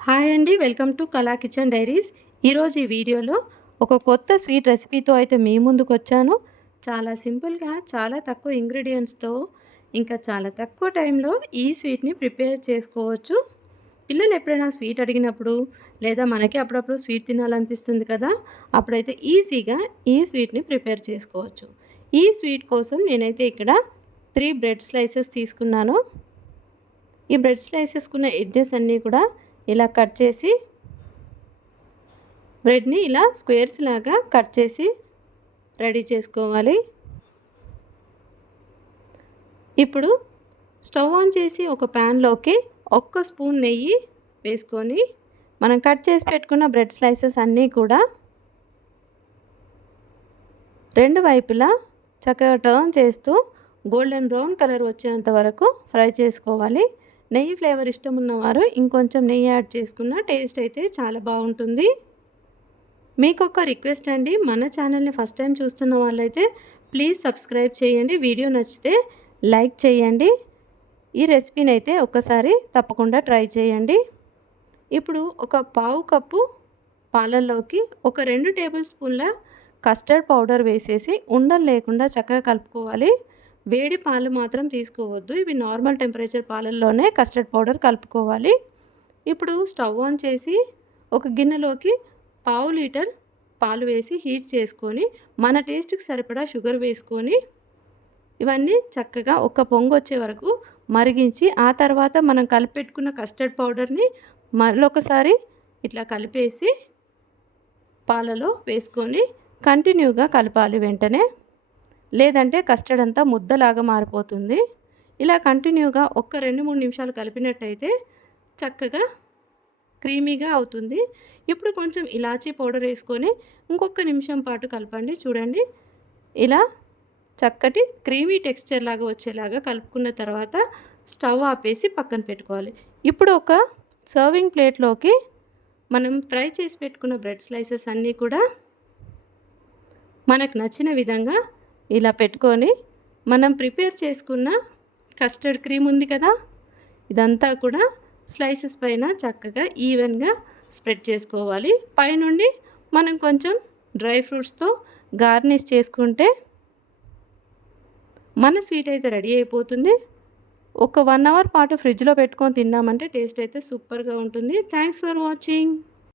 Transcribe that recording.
Hi అండి. Welcome to కళా kitchen diaries. ఈరోజు ఈ వీడియోలో ఒక కొత్త స్వీట్ రెసిపీతో అయితే మీ ముందుకొచ్చాను. చాలా సింపుల్‌గా, చాలా తక్కువ ఇంగ్రీడియెంట్స్‌తో ఇంకా చాలా తక్కువ టైంలో ఈ స్వీట్‌ని ప్రిపేర్ చేసుకోవచ్చు. పిల్లలు ఎప్పుడైనా స్వీట్ అడిగినప్పుడు లేదా మనకి అప్పుడప్పుడు స్వీట్ తినాలనిపిస్తుంది కదా! అప్పుడైతే ఈజీగా ఈ స్వీట్‌ని ప్రిపేర్ చేసుకోవచ్చు. ఈ స్వీట్ కోసం నేనైతే ఇక్కడ 3 బ్రెడ్ స్లైసెస్ తీసుకున్నాను. ఈ బ్రెడ్ స్లైసెస్‌కున్న ఎడ్జెస్ అన్నీ కూడా ఇలా కట్ చేసి బ్రెడ్‌ని ఇలా స్క్వేర్స్ లాగా కట్ చేసి రెడీ చేసుకోవాలి. ఇప్పుడు స్టవ్ ఆన్ చేసి ఒక ప్యాన్‌లోకి ఒక్క స్పూన్ నెయ్యి వేసుకొని మనం కట్ చేసి పెట్టుకున్న బ్రెడ్ స్లైసెస్ అన్నీ కూడా రెండు వైపులా చక్కగా టర్న్ చేస్తూ గోల్డెన్ బ్రౌన్ కలర్ వచ్చేంత వరకు ఫ్రై చేసుకోవాలి. నెయ్యి ఫ్లేవర్ ఇష్టం ఉన్నవారు ఇంకొంచెం నెయ్యి యాడ్ చేసుకున్న టేస్ట్ అయితే చాలా బాగుంటుంది. మీకొక రిక్వెస్ట్ అండి, మన ఛానల్ని ఫస్ట్ టైం చూస్తున్న వాళ్ళైతే ప్లీజ్ సబ్స్క్రైబ్ చేయండి. వీడియో నచ్చితే లైక్ చేయండి. ఈ రెసిపీని అయితే ఒక్కసారి తప్పకుండా ట్రై చేయండి. ఇప్పుడు ఒక పావు కప్పు పాలల్లోకి ఒక 2 టేబుల్ స్పూన్ల కస్టర్డ్ పౌడర్ వేసేసి ఉండలు లేకుండా చక్కగా కలుపుకోవాలి. వేడి పాలు మాత్రం తీసుకోవద్దు. ఇవి నార్మల్ టెంపరేచర్ పాలల్లోనే కస్టర్డ్ పౌడర్ కలుపుకోవాలి. ఇప్పుడు స్టవ్ ఆన్ చేసి ఒక గిన్నెలోకి పావు లీటర్ పాలు వేసి హీట్ చేసుకొని మన టేస్ట్కి సరిపడా షుగర్ వేసుకొని ఇవన్నీ చక్కగా ఒక పొంగు వచ్చే వరకు మరిగించి ఆ తర్వాత మనం కలిపెట్టుకున్న కస్టర్డ్ పౌడర్ని మరొకసారి ఇట్లా కలిపేసి పాలలో వేసుకొని కంటిన్యూగా కలపాలి వెంటనే, లేదంటే కస్టర్డ్ అంతా ముద్దలాగా మారిపోతుంది. ఇలా కంటిన్యూగా ఒక 2-3 నిమిషాలు కలిపినట్టయితే చక్కగా క్రీమీగా అవుతుంది. ఇప్పుడు కొంచెం ఇలాచీ పౌడర్ వేసుకొని ఇంకొక నిమిషం పాటు కలపండి. చూడండి, ఇలా చక్కటి క్రీమీ టెక్స్చర్ లాగా వచ్చేలాగా కలుపుకున్న తర్వాత స్టవ్ ఆపేసి పక్కన పెట్టుకోవాలి. ఇప్పుడు ఒక సర్వింగ్ ప్లేట్లోకి మనం ఫ్రై చేసి పెట్టుకున్న బ్రెడ్ స్లైసెస్ అన్నీ కూడా మనకు నచ్చిన విధంగా ఇలా పెట్టుకొని మనం ప్రిపేర్ చేసుకున్న కస్టర్డ్ క్రీమ్ ఉంది కదా, ఇదంతా కూడా స్లైసెస్ పైన చక్కగా ఈవెన్గా స్ప్రెడ్ చేసుకోవాలి. పైనుండి మనం కొంచెం డ్రై ఫ్రూట్స్తో గార్నిష్ చేసుకుంటే మన స్వీట్ అయితే రెడీ అయిపోతుంది. ఒక 1 అవర్ పాటు ఫ్రిడ్జ్లో పెట్టుకొని తిన్నామంటే టేస్ట్ అయితే సూపర్గా ఉంటుంది. Thanks for watching.